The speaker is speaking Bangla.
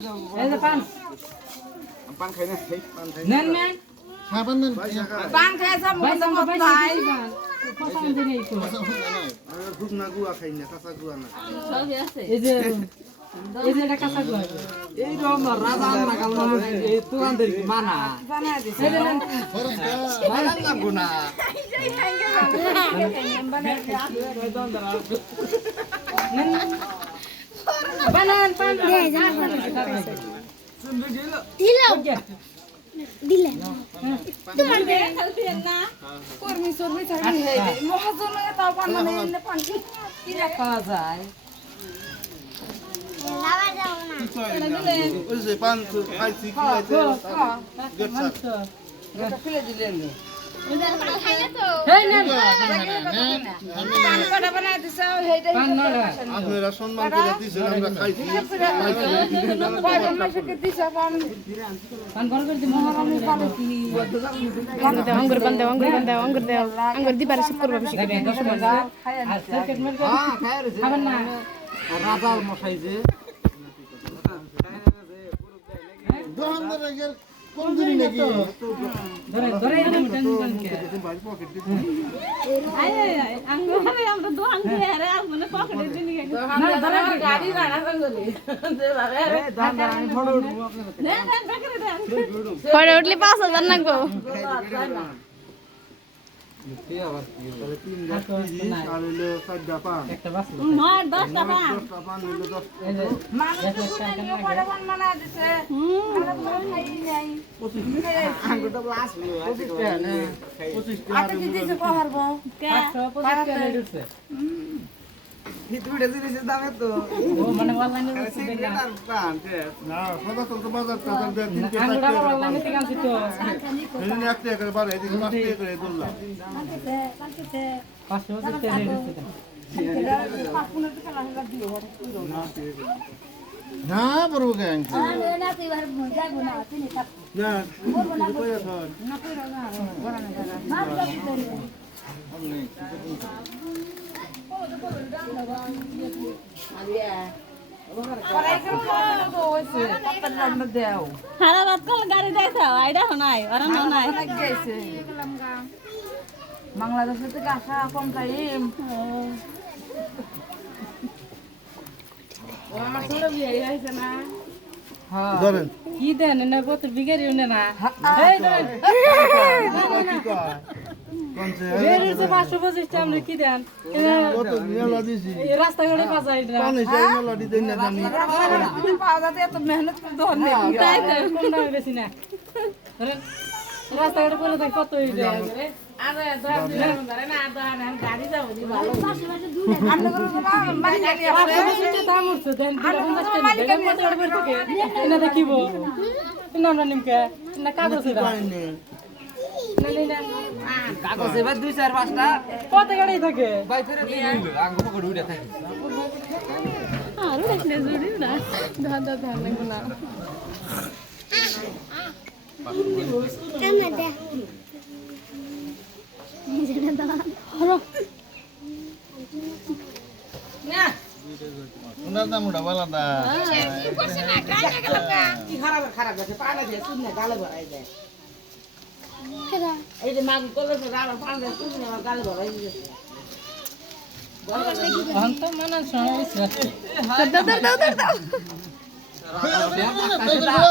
এই যে পান পান খাই না পান খাই নেন নেন হ্যাঁ পান নেন পান খাইছা ভাই মুখে সামনে ভাই খাই পছন্দ নেই তো আর খুব না গুয়া খাই না কাঁচা গুয়া না এই যে এটা কাঁচা গুয়া এই রকম রাজা না কাল এই দোকানদার কি মানা বানায় দিছে এই যে নেন মানা লাগবো না বানান পান দিলে তোমার বে খালতি না কর্মী সর্বি থাকি হে মহাজন তাও পান মানে এনে পান কি রাখা যায় লাবা যাও না ওই যে পান খাইছি কি খাইছে এটা ফেলে দিলেন উদার পাল খাই না তো এই নেন পান কটা বানায় দিছে হেইটাই পান নড়া আপনারা সম্মান করে দিছেন আমরা খাইছি কয়জন মাসকে দিছে পান পান কোন করে দিমু অঙ্গুর দিবার সব করবা বেশি দেখেন 10 টাকা আর সার্কিট মেট করে খাবেন না রাজার মশাই যে দোকানদার গেল কোন দিন নাকি ধরে ধরে এনে টেনশন কে ভাই পকেট দিতে না ধরে গাড়ি ভাড়া করে দোকানদার আমি ফটো উঠবো আপনাদের পরে উঠলে 5000 লাগবো কি আবার কি তাহলে 3 গাছ কেজি আর হলো 4টা পান একটা বাসলো 10টা পান হলো 10 এই যে মানুষ শুনে কয়টা পান বানায় দিছে আমরা তো খাই নাই আঙ্গুটা প্লাস 25 টাকা না 25 টাকা আপনি কি দিছে কহারব 550 টাকা রেট উঠছে দুইটা জিনিসের দামে তো ও মানে অনলাইনে উঠছে দেখলাম আর পান না সদা তো বাজার টাজার দিয়ে 3 টাকা আঙ্গুর আবার অনলাইনে থেকে আনছি তো এখানে 1 টাকা করে বাড়াই দিছি 5 টাকা করে দিলাম 550 টাকা রেট উঠছে না বড় গ্যাং না তুই বার যাইবো না তুমি থাক না কই আছেন পরে এখানে তো হইছে পাতা লাগবে দেও হারা বাদ কল গাড়ি দেখাও আইডা হনাই ওরা হনাই অনেক গেছে বাংলাদেশ থেকে আসা কম টাইম আমার ছোট বিয়ে হয়েছে না ধরেন কি দেন না কত বিগারি উনে না এই ধরেন কি কয় কোনছে রেট উঠছে 525 টাকা আমরা কি দেন কত মেলা দিছি এই রাস্তাঘাটে পাজাই না পানি চাই মেলা দিতে না জানি পাওয়া যাতে এত মেহনত করতে হয় না তাই তো কম দামে বেশি না ধরেন রাস্তাঘাটে পড়ে থাকি কত হইছে আরে দয়া দিলে না দয়া না গাড়ি যাবো দি ভালো আমরা করে তো মালিক গাড়ি আছে 525 দাম উঠছে দেন 50 টাকা দেন কত টাকা বের থেকে এনে দেখিব না না নিমকে না কাগজ এটা পাইনি না না কাগজ এবার 2-4-5টা কত গাড়ি থাকে ভাই ফেরে দিল আঙ্গ পকড় উড়ে থাকে আর দেখলে জুড়ি না দাদা ধান লাগবে না কামা দে নিজেটা দাও ওনার দাম ওটা বলা দা কি খারাপ খারাপ আছে পানা দিয়ে শুনে গালে ভরাই যায় কেডা এই যে মাগ কলে রাড়া পানা দিয়ে শুনে আমার গালে ভরাই দিয়েছে এখন তো মানান সমস্যা দাও